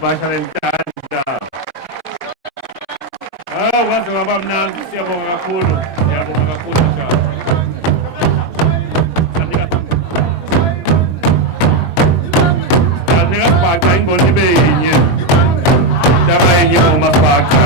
basha lentanda. Wathi baba mnandi siyabonga kakhulu. Siyabonga kakhulu njalo. Baka ingoni benye. Daba yenye uma baka.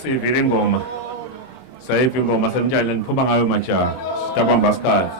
Sivile ingoma. Sayive ingoma senjalo niphuma ngayo manje. Stabamba isikhathi.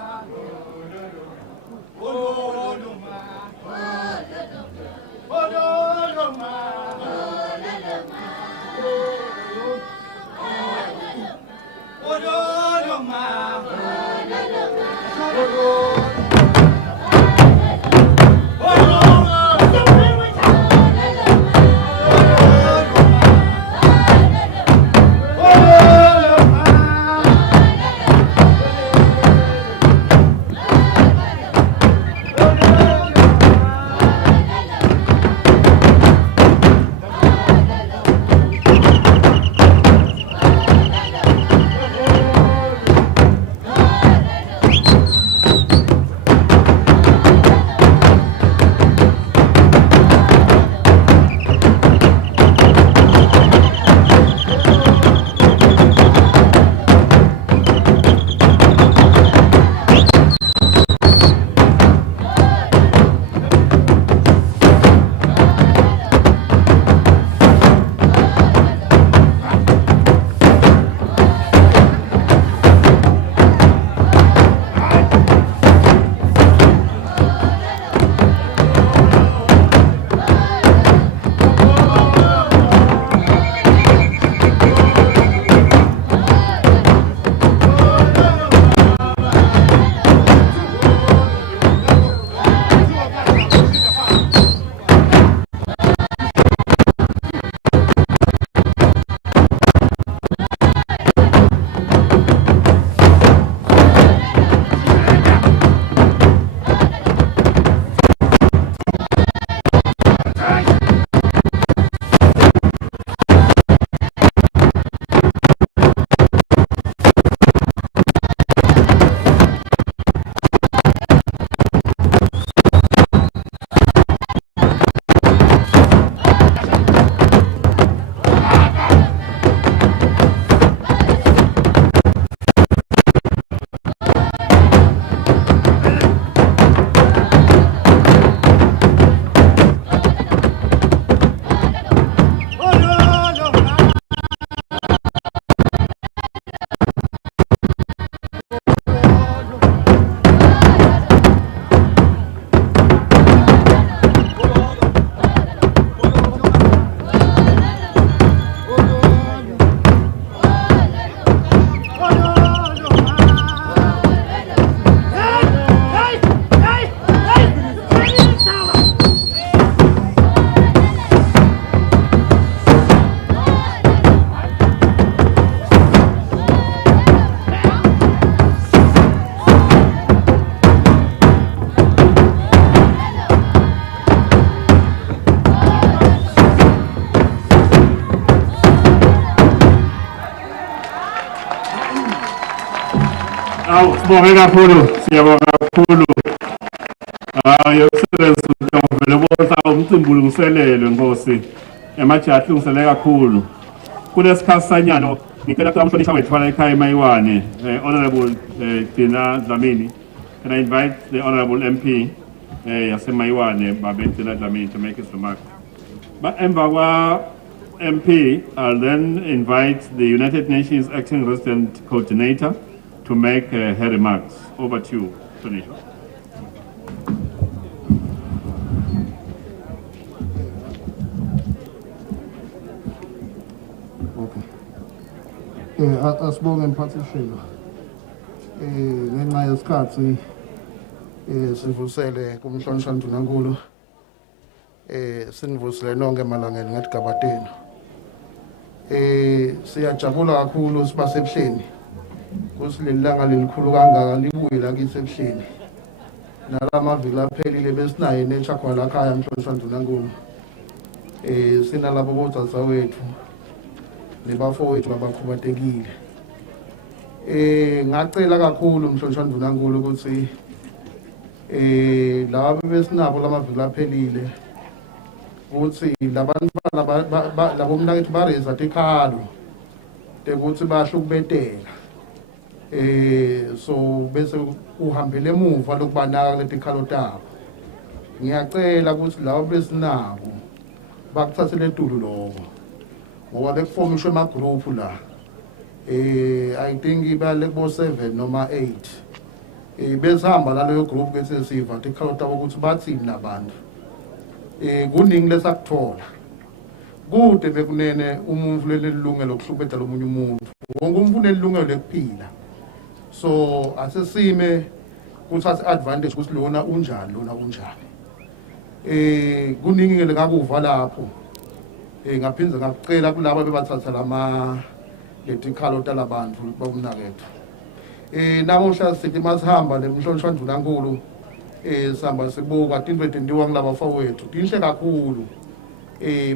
Sibonge kakhulu, siyabonga kakhulu. Your Excellency, ngivele bonke umcimbi ulungiselelwe Nkosi. emajaji ahlungiseleke kakhulu kulesikhathi sanyalo ngicela ukuthi umhlonishwa wethu wala ekhaya eMayiwane Honorable Dina Dlamini. Can I invite the Honorable MP yaseMayiwane Babe Dina Dlamini to make his remark. Emva kwa MP, I'll then invite the United Nations Acting Resident Coordinator to make her remarks. Over to you, Sonisha. Okay. Asibonge mphathishilo. Ngenxa yesikhathi sivusele kumhlonishwa Ndunankulu. Sinivusele nonke emalangeni ngeGabateni. Siyajabula kakhulu siba sebuhleni. Kusilelanga lelikhulu kangaka libuye la kithi ebuhleni. Nalamaviki aphelile besinaye nechakhwa la khaya umhlonishwa Ndunankulu. Sinalabo bodzadza wethu nebafowethu abakhubatekile. Ngacela kakhulu umhlonishwa Ndunankulu ukuthi labo besinabo lamaviki aphelile ukuthi labantwana labo mnakethu bareza tikhalo ukuthi bahlukubetela. So bese uhambele emuva lokubanaka letikhalo tabo. Ngiyacela ukuthi labo besinabo bakuthathele etulo lokho ngoba bekufomishwe amagroup la. I think iba lebo 7 noma 8. Besihamba laleyo group bese siva tikhalo tabo ukuthi bathini nabantu. Kuningi lesakuthola. Kude bekunene umuntu lelilungelo lokuhlubetha lomunye umuntu. Wonke umuntu unelungelo lokuphila. So asesime kuthatha advantage ukuthi lona unjani lona unjani. Kuningi lekakuva lapho. Ngaphinza ngacela kulabo bebathatha letikhalo talabantu bakumnakethu. Namuhla sithi masihamba lemhlonishwa Ndunankulu sihamba sibuka tinto etendiwa ngilaba bafowethu tinhle kakhulu.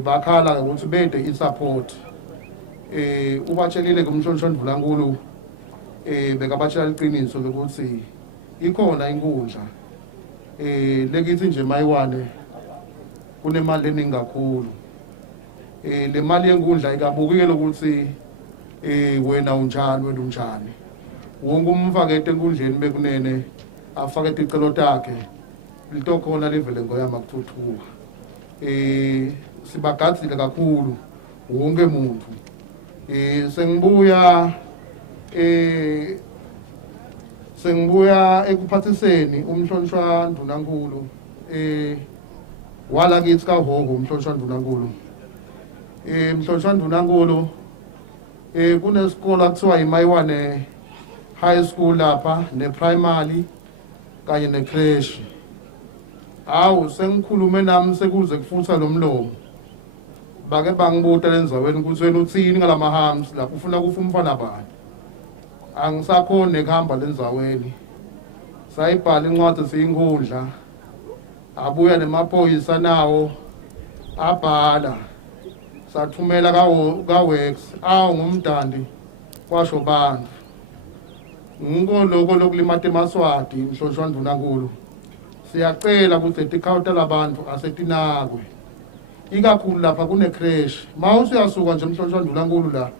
Bakhala ukuthi bede isupport. Ubatshelile kumhlonishwa Ndunankulu bekabatshela iqiniso lokuthi ikhona inkundla lekithi nje Mayiwane kunemali eningi kakhulu. Le mali yenkundla ikabukile ukuthi wena unjani. Wonke umfakete enkundleni bekunene afake icelo takhe litokhona livele ngoyama kuthuthuka. Sibagadzile kakhulu wonke umuntu. Sengibuya ekuphathiseni umhlonishwa Ndunankulu wala kithi kaHhogo umhlonishwa Ndunankulu. Mhlonishwa Ndunankulu kunesikole kuthiwa iMayiwane High School lapha neprimary kanye necreche. Hawu sengikhulume nami sekuze kufutha lo mlomo. Bake bangibuta lenzaweni ukuthi wena uthini ngalamahams lapho ufuna kufa umfana bani. Angisakhona ekuhamba lenzaweni. Sayibhala incwadi siyinkundla. Abuya nemaphoyisa nawo abhala. Sathumela kaWex ngumdandi kwasho bantu. Ngoloko lokulimata eMaswati umhlonishwa Ndunankulu. Siyacela ukuthi tikhawuta labantu asetinakwe. Ikakhulu lapha kunecreche. Mawuthi uyasuka nje umhlonishwa Ndunankulu la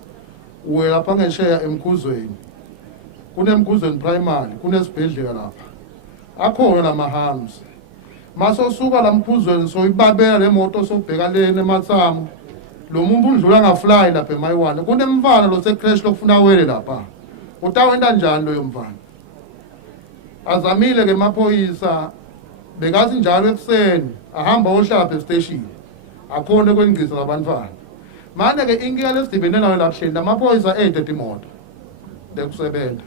uwe lapha ngesheya emkhuzweni. Kunemkhuzweni primary, kunesibhedlela lapha. Akhona lamahams. Masosuka lamkhuzweni so ibabela lemoto sobheka lene eMatsamo. Lo muntu undlula ngafly lapha eMayiwane. Kunemfana lo secreche lokufuna wele lapha. Utawenda njani loyo mfana? Azamile ke maphoyisa bekathi njalo ekuseni ahamba ohlapha estation. Akhona kwengcisa labantwana. Manje ke inkinga lesidibene nayo laphleni amaphoyisa ede imoto lekusebenza.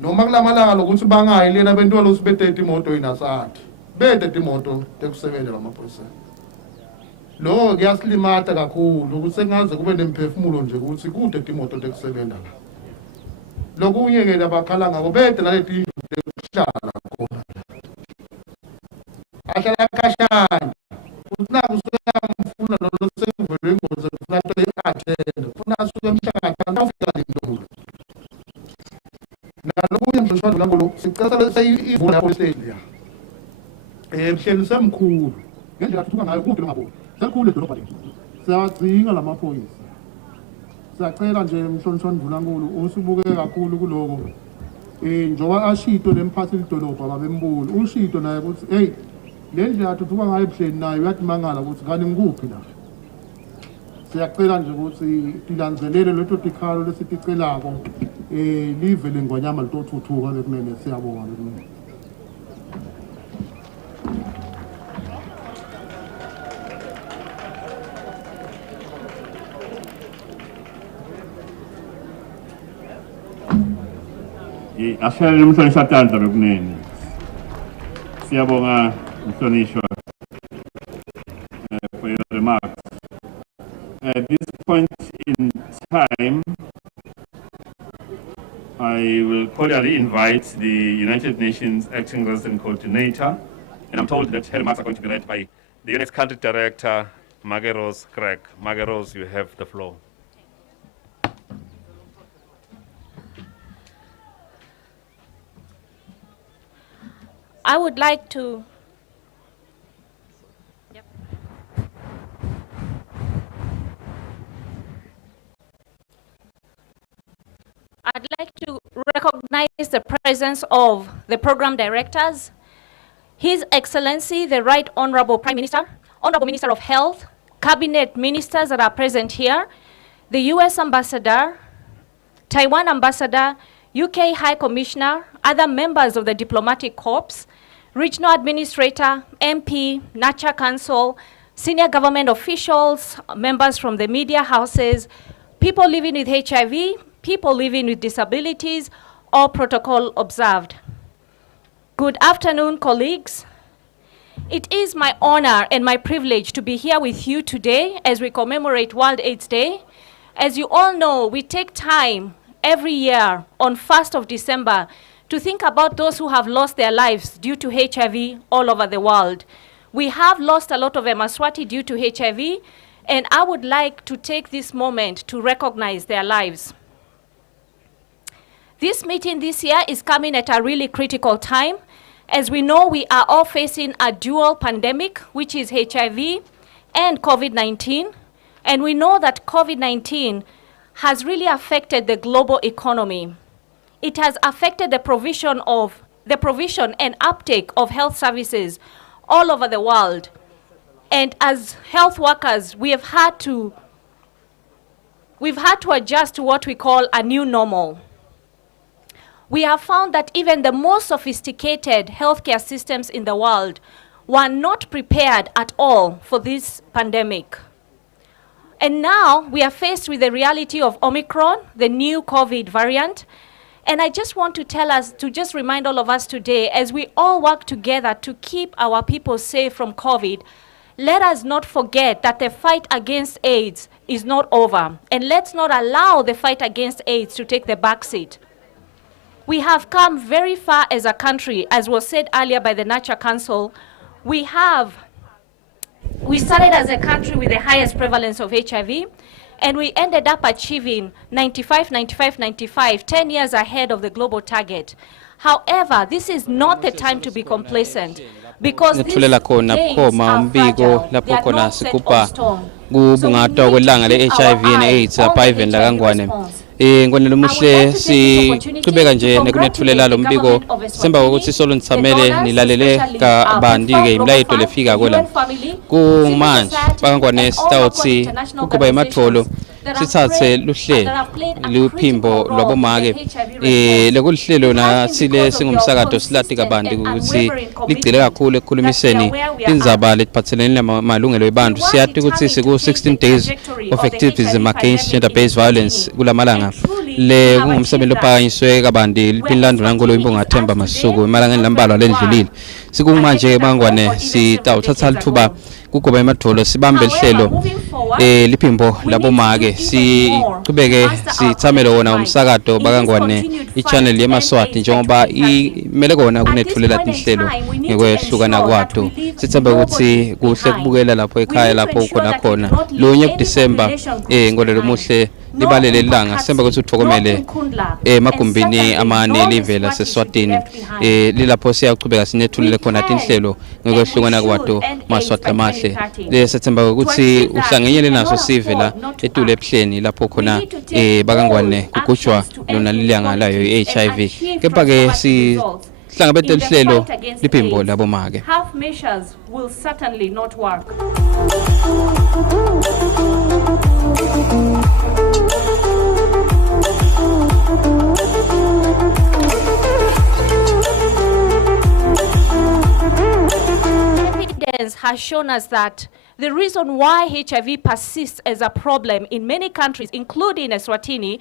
Noma kulamalanga lokuthi bangayi lena bentwana losibethe imoto inasathi. Bede imoto lekusebenza lamaphoyisa. Lo kuyasilimata kakhulu ukuthi sengaze kube nemphefumulo nje ukuthi kude imoto lekusebenza la. Lokunye ke labakhala ngako bede naleti ekuhlala khona. Ahlala kashana. Unaku usuyamfuna lo sevele ingozi ufuna to i-attend. Ufuna asuke emhlangano ufika lindondo. Nalokunye mhlonishwa Ndunankulu sicela seyivula police station. Mhleli semkhulu. Ngendlela thuthuka ngayo kuphi ngabona. Sekukhulu edolobha lethu. Siyadzinga lamaphoyisa. Siyacela nje Mhlonishwa Ndvulankulu usibuke kakhulu kuloko. Njoba ashito lemphathi lidolobha babembuli. Ushito naye ukuthi hey le ndlela thuthuka ngayo ebuhleni nayo uyatimangala ukuthi ngani ngikuphi la. Siyacela nje ukuthi tilandzelele leto tikhalo lesiticelako live lengwanyama litothuthuka bekunene siyabonga bekunene. Ashayele Mhlonishwa Tandla bekunene. Siyabonga Mhlonishwa for your remarks. At this point in time, I will cordially invite the United Nations Acting Resident Coordinator, and I'm told that her remarks are going to be read by the UNEX Country Director, Mageros Craig. Mageros, you have the floor. I would like to recognize the presence of the program directors, His Excellency, the Right Honorable Prime Minister, Honorable Minister of Health, cabinet ministers that are present here, the US Ambassador, Taiwan Ambassador, UK High Commissioner, other members of the diplomatic corps, regional administrator, MP, NACHA Council, senior government officials, members from the media houses, people living with HIV, people living with disabilities, all protocol observed. Good afternoon, colleagues. It is my honor and my privilege to be here with you today as we commemorate World AIDS Day. As you all know, we take time every year on 1st of December to think about those who have lost their lives due to HIV all over the world. We have lost a lot of Yemaswati due to HIV, and I would like to take this moment to recognize their lives. This meeting this year is coming at a really critical time. As we know, we are all facing a dual pandemic, which is HIV and COVID-19. And we know that COVID-19 has really affected the global economy. It has affected the provision and uptake of health services all over the world. And as health workers, we've had to adjust to what we call a new normal. We have found that even the most sophisticated healthcare systems in the world were not prepared at all for this pandemic. And now we are faced with the reality of Omicron, the new COVID variant. And I just want to just remind all of us today, as we all work together to keep our people safe from COVID, let us not forget that the fight against AIDS is not over. And let's not allow the fight against AIDS to take the back seat. We have come very far as a country, as was said earlier by the NACHA Council. We started as a country with the highest prevalence of HIV, and we ended up achieving 95, 95, 95, 10 years ahead of the global target. However, this is not the time to be complacent, because these days are fragile. They are not set on stone. So we need to keep our eyes on the HIV response. Ngwanelo muhle siqhubeka nje nekunethulela lo mbiko semba ukuthi solo nitsamele nilalele ka bandi ke imlayito lefika kola kumanje bangwane stawuthi ukuba ematholo sithathe luhle luphimbo lwabomake lekuhlelo na sile singumsakazo silati kabandi ukuthi ligcile kakhulu ekukhulumiseni indzaba letiphathelene namalungelo ebantu siyathi ukuthi siku 16 days of activism against gender based violence kulamalanga le kungumsebenzi ophakanyiswe kabandi liphindlandlo nankolo imbongathemba masuku emalangeni lambalwa lendlulile sikumanje bangwane sitawuthatha lithuba kugoba ematholo sibambe lihlelo liphimbo labomake siqhubeke sithamele wona umsakazo bakangwane i-channel Yemaswati njengoba imele kona kunethulela tinhlelo ngekwehlukana kwato. Sithemba ukuthi kuhle kubukela lapho ekhaya lapho khona lonye kuDisemba ngolelo muhle libalele ilanga semba ukuthi uthokomele emagumbini amane livela seSwatini lilapho siyaqhubeka sinethulele khona tinhlelo ngekwehlukana kwato Maswati lamahle. Sithemba ukuthi uhlangenyele naso sivela etule ebuhleni lapho khona bakangwane kugujwa lona lilanga layo i-HIV. Kepha ke sihlangabethe lihlelo liphimbo labomake. Half measures will certainly not work. Evidence has shown us that the reason why HIV persists as a problem in many countries, including Eswatini,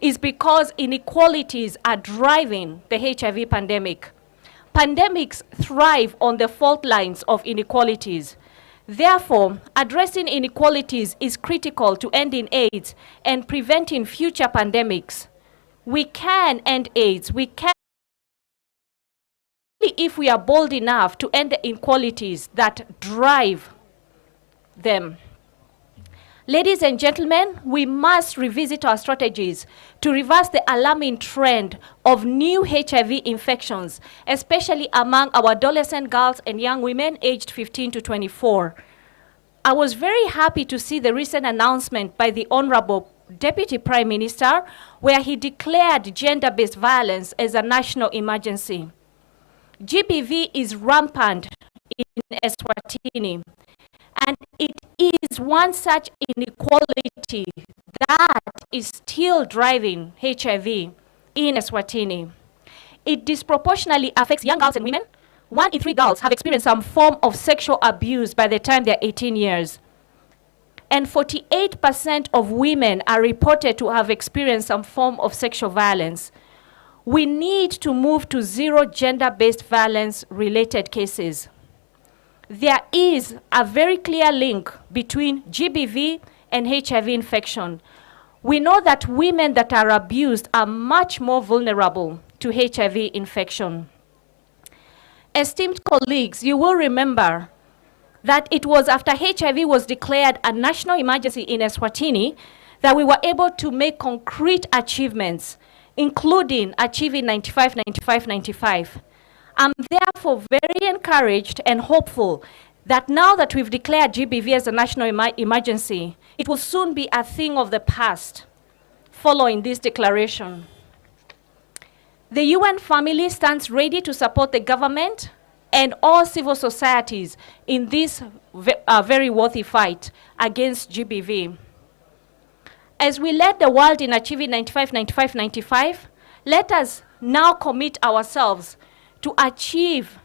is because inequalities are driving the HIV pandemic. Pandemics thrive on the fault lines of inequalities. Therefore, addressing inequalities is critical to ending AIDS and preventing future pandemics. We can end AIDS. We can if we are bold enough to end the inequalities that drive them. Ladies and gentlemen, we must revisit our strategies to reverse the alarming trend of new HIV infections, especially among our adolescent girls and young women aged 15 to 24. I was very happy to see the recent announcement by the Honorable Deputy Prime Minister, where he declared gender-based violence as a national emergency. GBV is rampant in Eswatini, and it is one such inequality that is still driving HIV in Eswatini. It disproportionately affects young girls and women. 1 in 3 girls have experienced some form of sexual abuse by the time they're 18 years. And 48% of women are reported to have experienced some form of sexual violence. We need to move to zero gender-based violence-related cases. There is a very clear link between GBV and HIV infection. We know that women that are abused are much more vulnerable to HIV infection. Esteemed colleagues, you will remember that it was after HIV was declared a national emergency in Eswatini that we were able to make concrete achievements, including achieving 95-95-95. I'm therefore very encouraged and hopeful that now that we've declared GBV as a national emergency, it will soon be a thing of the past following this declaration. The UN family stands ready to support the government and all civil societies in this very worthy fight against GBV. As we led the world in achieving 95-95-95, let us now commit ourselves to achieve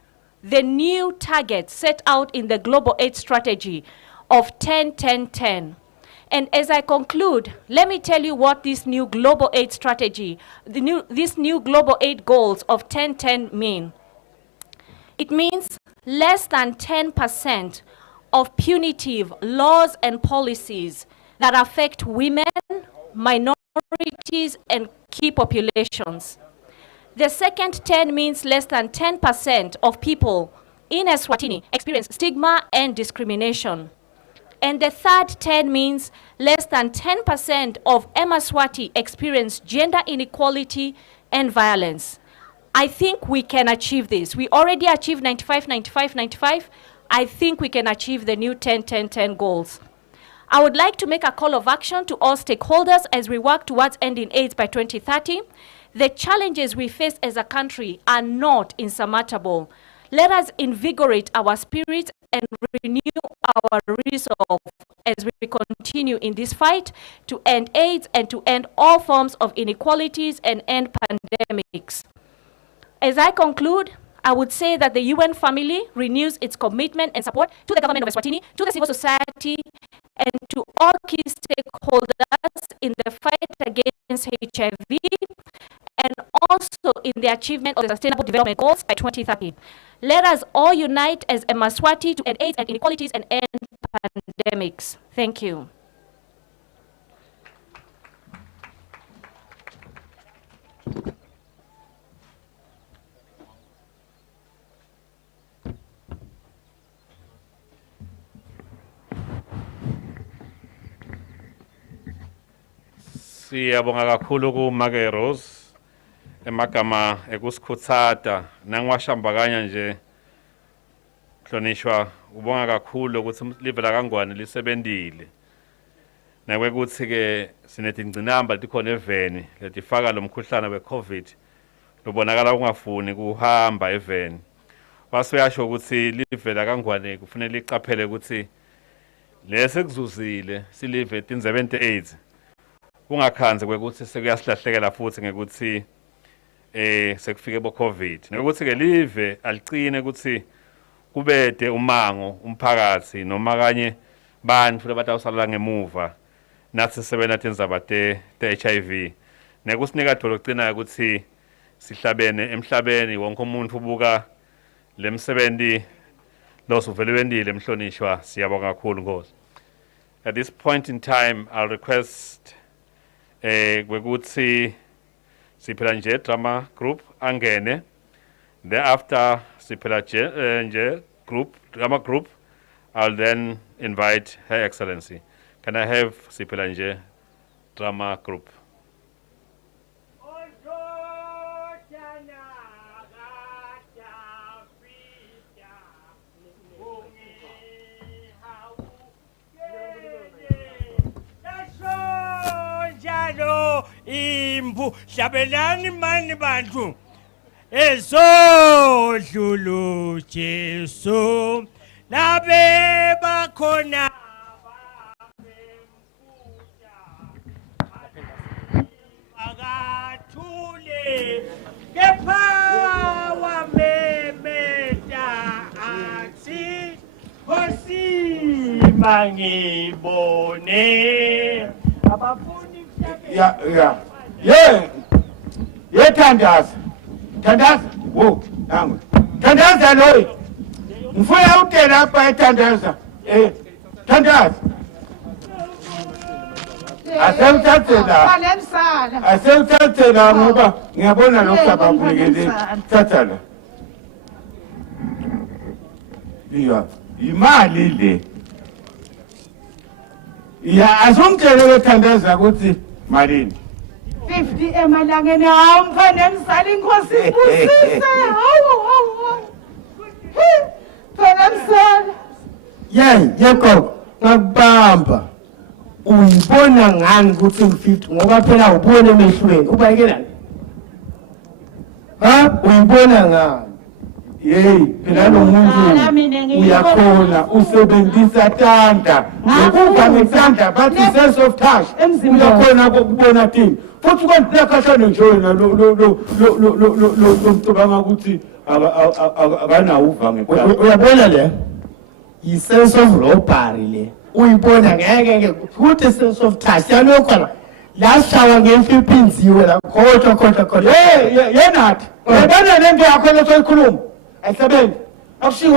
the new target set out in the Global AIDS Strategy of 10-10-10. And as I conclude, let me tell you what this new Global AIDS Strategy, these new Global AIDS goals of 10-10 mean. It means less than 10% of punitive laws and policies that affect women, minorities, and key populations. The second 10 means less than 10% of people in Eswatini experience stigma and discrimination. And the third 10 means less than 10% of Yemaswati experience gender inequality and violence. I think we can achieve this. We already achieved 95-95-95. I think we can achieve the new 10-10-10 goals. I would like to make a call of action to all stakeholders as we work towards ending AIDS by 2030. The challenges we face as a country are not insurmountable. Let us invigorate our spirits and renew our resolve as we continue in this fight to end AIDS and to end all forms of inequalities and end pandemics. As I conclude, I would say that the UN family renews its commitment and support to the government of Eswatini, to the civil society, and to all key stakeholders in the fight against HIV, and also in the achievement of the Sustainable Development Goals by 2030. Let us all unite as Yemaswati to end AIDS and inequalities and end pandemics. Thank you. Siyabonga kakhulu kuMake Rose emagama ekusikhutsata nangwashambakanya nje hlonishwa ubonga kakhulu ukuthi live la kaNgwane lisebentile nakwekuthi ke sinetingcinamba tikhona eveni letifaka lomkhuhlane weCovid lobonakala ungafuni kuhamba eveni wasuyasho ukuthi live la kaNgwane kufanele liqaphele ukuthi lese kuzuzile silive tindzebe 78 ungakhanze kwekuthi sekuyasilahlekela futhi ngekuthi sekufike boCovid nokuthi ke live alicine ukuthi kubede umango umphakathi noma kanye bantfu labatawusala ngemuva nathi sebena tindzaba te HIV nekusinika dolo kucina ukuthi sihlabene emhlabeni wonke umuntu ubuka lemsebenzi losuvele wendile emhlonishwa siyabonga kakhulu Nkosi. At this point in time I'll request kwekuthi siphela nje drama group angene thereafter siphela nje drama group I'll then invite Her Excellency. Can I have siphela nje drama group? Imbu hlabelani mani bantu ezodlulu Jesu nabe bakhona akathule kepha wamemeta athi Nkosi mangibone abafuni Yeah. Thandaza. Wo, nangu. Thandaza lo. Ngifuna utela apha ethandaza. Thandaza. Asewuthathela ngoba ngiyabona lokhu abakunikele. Thathala. Imali le. Ya asongitshele wethandaza ukuthi malini 50 emalangeni mfana emsala Inkosi ibusise hawu phela emsala yeko ngakubamba uyibona ngani ukuthi u50 ngoba phela ubone emehlweni ubayekela uyibona ngani phela lo muntu uyakhona usebenzisa tanda ngokuba ngesandla bathi sense of touch uyakhona ukubona thini futhi kwenzeka kahlanu nje wena lo mcabanga ukuthi akanawo uvange uyabona le yi sense of robbery le uyibona ngeke ukuthi sense of touch yalokho la shawa ngemfiphinziwe la khotha yenathi uyabona lento yakho lesoyikhuluma ayisebenzi akushiwo